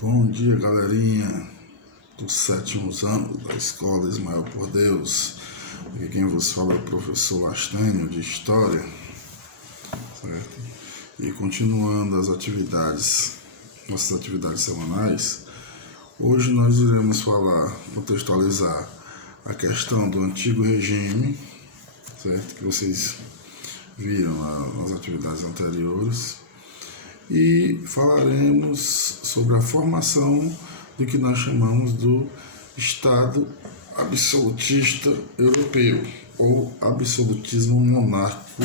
Bom dia, galerinha dos sétimos anos da Escola Ismael por Deus. Aqui quem vos fala é o professor Astênio, de História, certo? E continuando as atividades, nossas atividades semanais, hoje nós iremos contextualizar a questão do antigo regime, certo? Que vocês viram nas atividades anteriores. E falaremos sobre a formação do que nós chamamos do Estado absolutista europeu, ou absolutismo monárquico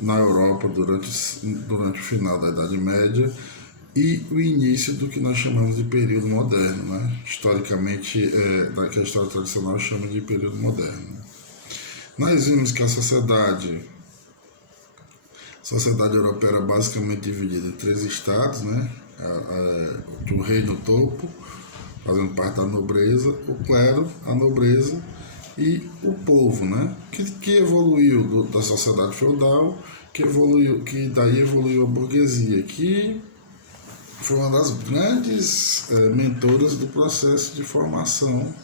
na Europa durante o final da Idade Média e o início do que nós chamamos de período moderno, né? Historicamente, que a história tradicional chama de período moderno. Nós vimos que a sociedade europeia era basicamente dividida em três estados, né? O rei no topo, fazendo parte da nobreza, o clero, a nobreza e o povo, né? Que evoluiu da sociedade feudal, que daí evoluiu a burguesia, que foi uma das grandes mentoras do processo de formação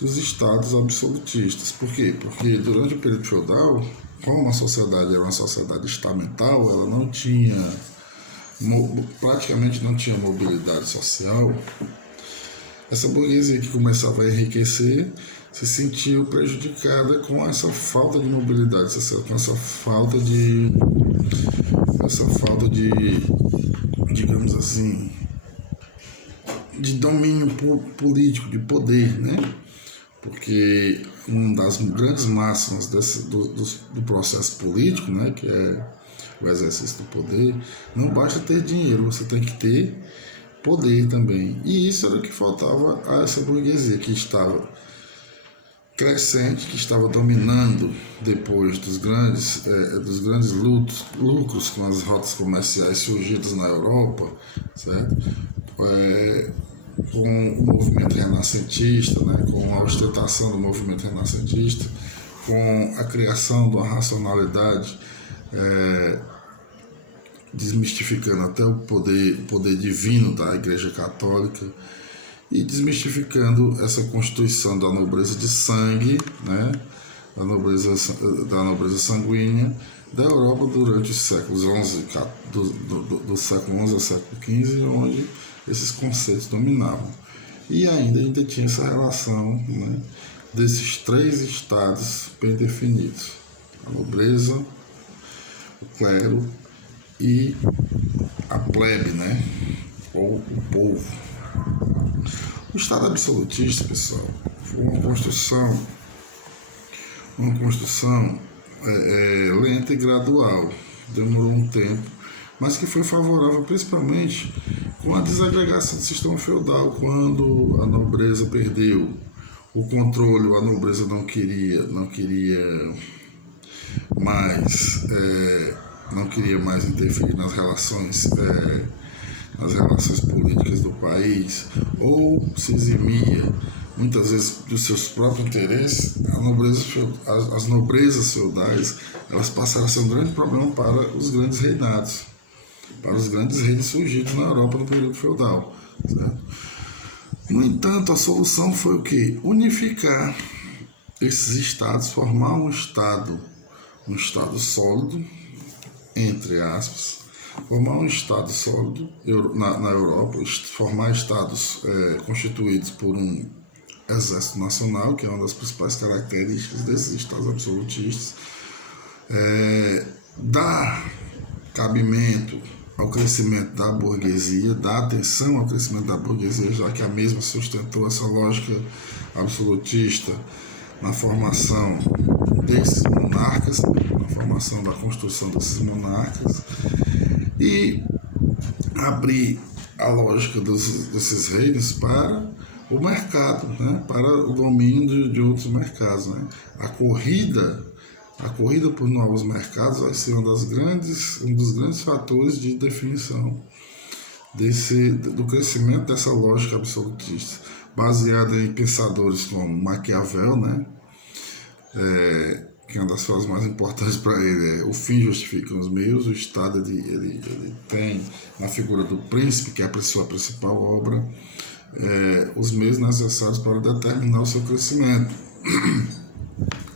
dos estados absolutistas. Por quê? Porque durante o período feudal, como a sociedade era uma sociedade estamental, ela não tinha, praticamente não tinha mobilidade social. Essa burguesia que começava a enriquecer se sentiu prejudicada com essa falta de mobilidade, com essa falta de, digamos assim, de domínio político, de poder, né? Porque uma das grandes máximas do processo político, né, que é o exercício do poder, não basta ter dinheiro, você tem que ter poder também. E isso era o que faltava a essa burguesia que estava crescente, que estava dominando depois dos grandes lucros com as rotas comerciais surgidas na Europa, certo? Com o movimento renascentista, né, com a ostentação do movimento renascentista, com a criação de uma racionalidade, desmistificando até o poder divino da Igreja Católica e desmistificando essa constituição da nobreza de sangue, né, da nobreza sanguínea da Europa durante os séculos XI, do século XI ao século XV, onde esses conceitos dominavam. E ainda tinha essa relação, né, desses três estados bem definidos: a nobreza, o clero e a plebe, né, ou o povo. O Estado absolutista, pessoal, foi uma construção lenta e gradual. Demorou um tempo, mas que foi favorável principalmente com a desagregação do sistema feudal, quando a nobreza perdeu o controle, a nobreza não queria mais interferir nas relações políticas do país, ou se eximia muitas vezes dos seus próprios interesses. As nobrezas feudais, elas passaram a ser um grande problema para os grandes reinados, para os grandes reinos surgidos na Europa no período feudal, certo? No entanto, a solução foi o quê? Unificar esses estados, formar um estado sólido, entre aspas, formar um estado sólido na Europa, formar estados constituídos por um exército nacional, que é uma das principais características desses estados absolutistas, dar cabimento ao crescimento da burguesia, dar atenção ao crescimento da burguesia, já que a mesma sustentou essa lógica absolutista na formação desses monarcas, na formação da construção desses monarcas, e abrir a lógica desses reinos para o mercado, né, para o domínio de outros mercados, né. A corrida por novos mercados vai ser um dos grandes fatores de definição do crescimento dessa lógica absolutista, baseada em pensadores como Maquiavel, né, que é uma das frases mais importantes para ele, é: o fim justifica os meios. O Estado ele tem na figura do príncipe, que é a sua principal obra, os meios necessários para determinar o seu crescimento,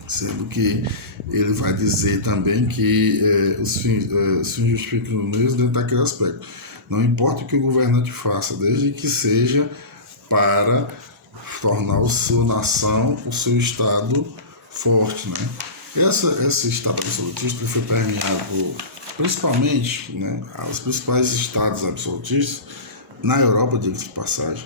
sendo que ele vai dizer também que os fins justificam os meios dentro daquele aspecto. Não importa o que o governante faça, desde que seja para tornar a sua nação, o seu Estado forte, né? Esse Estado absolutista foi permeado principalmente, né, os principais Estados absolutistas na Europa, diga-se de passagem,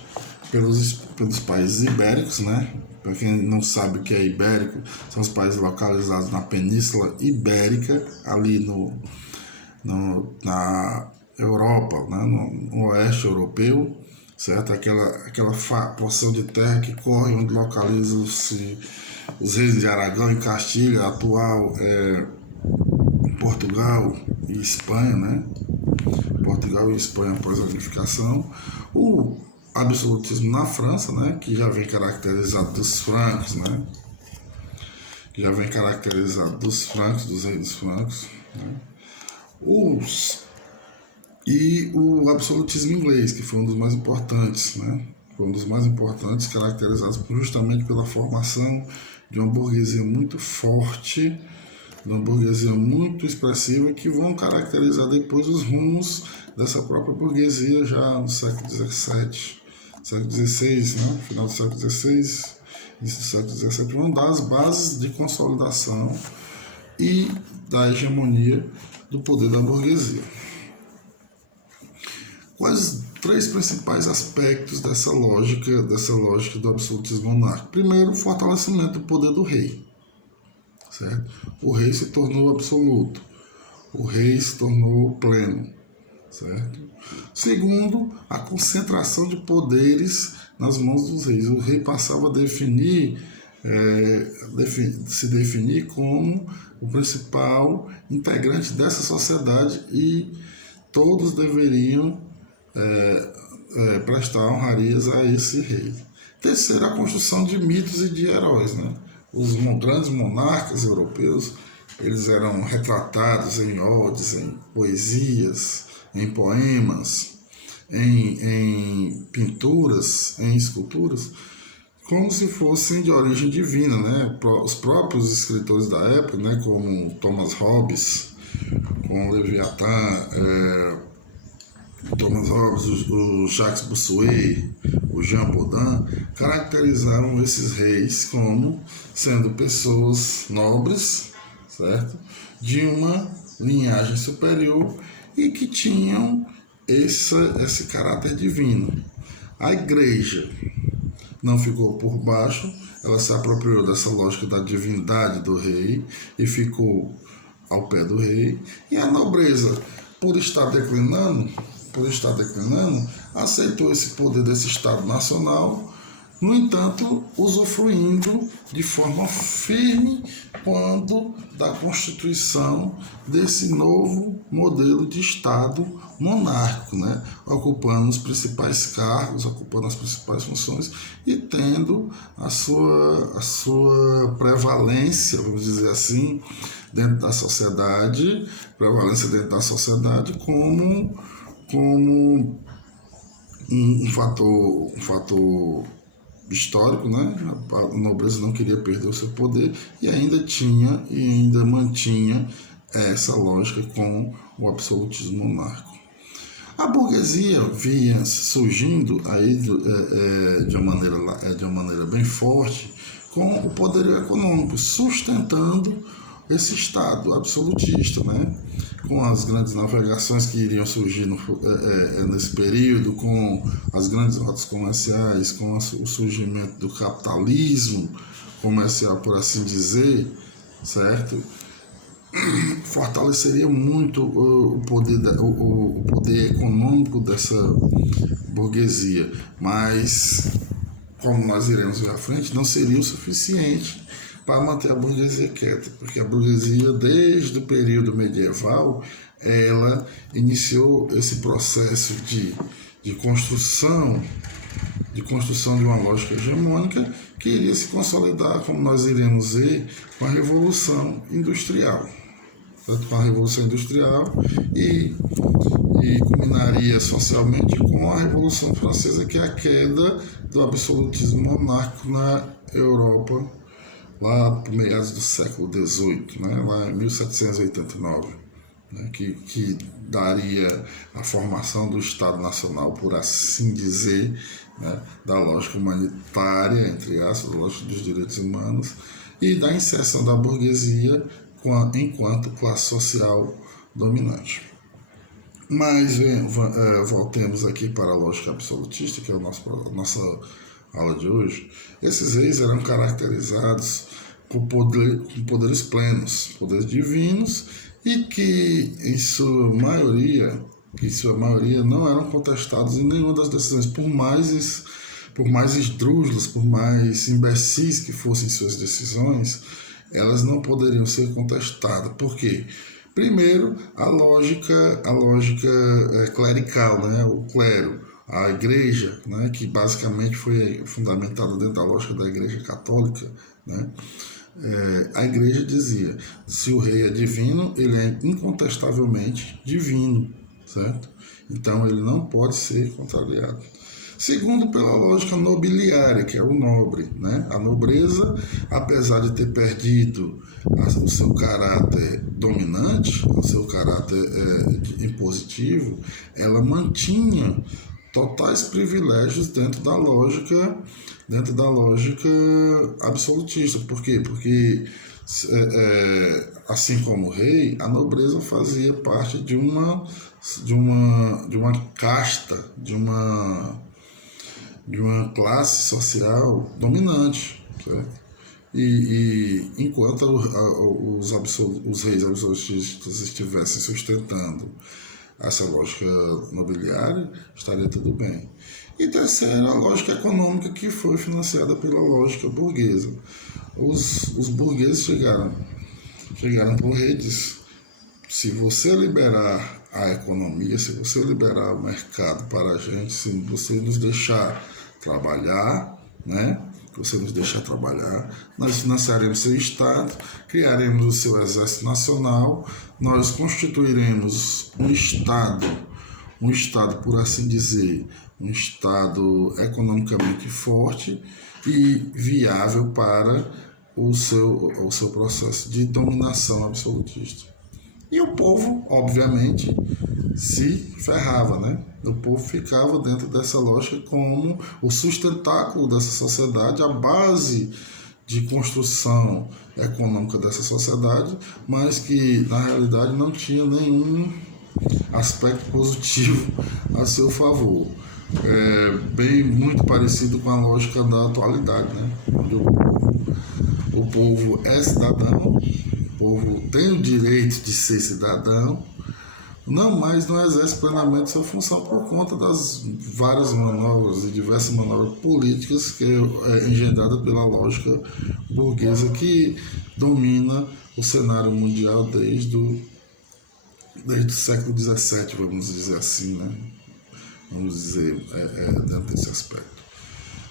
pelos países ibéricos, né? Para quem não sabe o que é ibérico, são os países localizados na Península Ibérica, ali na Europa, né? No oeste europeu, certo? Aquela porção de terra que corre onde localizam-se os reis de Aragão e Castilha, atual Portugal e Espanha, né? Portugal e Espanha após a unificação. O absolutismo na França, né? Que já vem caracterizado dos francos, né? Que já vem caracterizado dos francos, dos reis francos, né? E o absolutismo inglês, que foi um dos mais importantes, né? Foi um dos mais importantes, caracterizados justamente pela formação de uma burguesia muito forte, de uma burguesia muito expressiva, que vão caracterizar depois os rumos dessa própria burguesia já no século XVII, século XVI, né? Final do século XVI, início do século XVII, vão dar as bases de consolidação e da hegemonia do poder da burguesia. Quais três principais aspectos dessa lógica do absolutismo monárquico? Primeiro, o fortalecimento do poder do rei, certo? O rei se tornou absoluto, o rei se tornou pleno, certo? Segundo, a concentração de poderes nas mãos dos reis. O rei passava a se definir como o principal integrante dessa sociedade e todos deveriam prestar honrarias a esse rei. Terceiro, a construção de mitos e de heróis, né? Os grandes monarcas europeus, eles eram retratados em odes, em poesias, em poemas, em pinturas, em esculturas, como se fossem de origem divina, né? Os próprios escritores da época, né, como Thomas Hobbes, com Leviatã, o Jacques Bossuet, o Jean Baudin, caracterizaram esses reis como sendo pessoas nobres, certo? De uma linhagem superior e que tinham esse caráter divino. A igreja não ficou por baixo, ela se apropriou dessa lógica da divindade do rei e ficou ao pé do rei, e a nobreza, por estar declinando, aceitou esse poder desse Estado nacional, no entanto, usufruindo de forma firme quando da constituição desse novo modelo de Estado monárquico, né? Ocupando os principais cargos, ocupando as principais funções e tendo a sua prevalência, vamos dizer assim, dentro da sociedade, como um fator histórico, né? A nobreza não queria perder o seu poder e ainda mantinha essa lógica com o absolutismo monárquico. A burguesia vinha surgindo aí de uma maneira bem forte com o poderio econômico, sustentando esse Estado absolutista, né? Com as grandes navegações que iriam surgir nesse período, com as grandes rotas comerciais, com o surgimento do capitalismo comercial, por assim dizer, certo? Fortaleceria muito o poder econômico dessa burguesia, mas, como nós iremos ver à frente, não seria o suficiente para manter a burguesia quieta, porque a burguesia, desde o período medieval, ela iniciou esse processo de construção de construção de uma lógica hegemônica que iria se consolidar, como nós iremos ver, com a Revolução Industrial. Com a Revolução Industrial e culminaria socialmente com a Revolução Francesa, que é a queda do absolutismo monárquico na Europa, lá por meados do século XVIII, né, lá em 1789, né, que daria a formação do Estado Nacional, por assim dizer, né, da lógica humanitária, entre aspas, da lógica dos direitos humanos, e da inserção da burguesia enquanto classe social dominante. Mas voltemos aqui para a lógica absolutista, que é a nossa aula de hoje. Esses reis eram caracterizados com poderes plenos, poderes divinos, e que em sua maioria não eram contestados em nenhuma das decisões, por mais esdrúxulas, por mais imbecis que fossem suas decisões, elas não poderiam ser contestadas. Por quê? Primeiro, a lógica clerical, né? O clero, a igreja, né? Que basicamente foi fundamentada dentro da lógica da igreja católica, né? A igreja dizia, se o rei é divino, ele é incontestavelmente divino, certo? Então ele não pode ser contrariado. Segundo, pela lógica nobiliária, que é o nobre, né? A nobreza, apesar de ter perdido o seu caráter dominante, o seu caráter impositivo, ela mantinha totais privilégios dentro da lógica absolutista. Por quê? Porque assim como o rei, a nobreza fazia parte de uma casta, de uma classe social dominante, certo? E enquanto os reis absolutistas estivessem sustentando essa lógica nobiliária, estaria tudo bem. E terceiro, a lógica econômica, que foi financiada pela lógica burguesa. Os burgueses chegaram para o rei e disseram: se você liberar a economia, se você liberar o mercado para a gente, se você nos deixar trabalhar, né? Você nos deixar trabalhar, nós financiaremos seu Estado, criaremos o seu Exército Nacional, nós constituiremos um Estado, por assim dizer, um Estado economicamente forte e viável para o seu processo de dominação absolutista. E o povo, obviamente, se ferrava, né? O povo ficava dentro dessa lógica como o sustentáculo dessa sociedade, a base de construção econômica dessa sociedade, mas que, na realidade, não tinha nenhum aspecto positivo a seu favor. Muito parecido com a lógica da atualidade, né? Onde o povo é cidadão, o povo tem o direito de ser cidadão, mas não exerce plenamente sua função por conta das várias manobras e diversas manobras políticas que é engendrada pela lógica burguesa que domina o cenário mundial desde o século XVII, vamos dizer assim, né? Vamos dizer, dentro desse aspecto.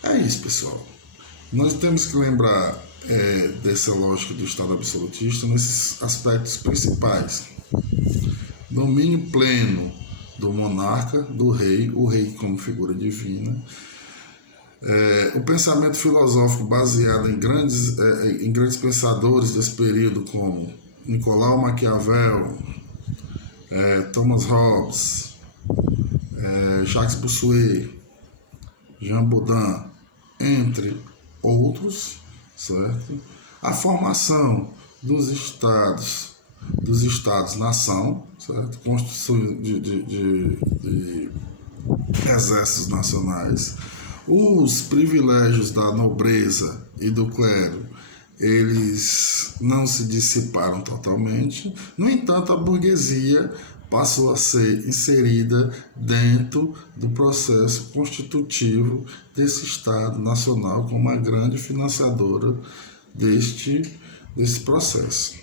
É isso, pessoal. Nós temos que lembrar dessa lógica do Estado absolutista nesses aspectos principais. Domínio pleno do monarca, do rei, o rei como figura divina. O pensamento filosófico baseado em grandes pensadores desse período, como Nicolau Maquiavel, Thomas Hobbes, Jacques Bossuet, Jean Baudin, entre outros, certo? A formação dos Estados-nação, certo? Construção de exércitos nacionais. Os privilégios da nobreza e do clero, eles não se dissiparam totalmente. No entanto, a burguesia passou a ser inserida dentro do processo constitutivo desse Estado Nacional como uma grande financiadora desse processo.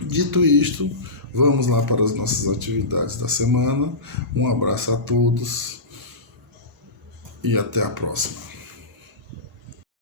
Dito isto, vamos lá para as nossas atividades da semana. Um abraço a todos. e até a próxima.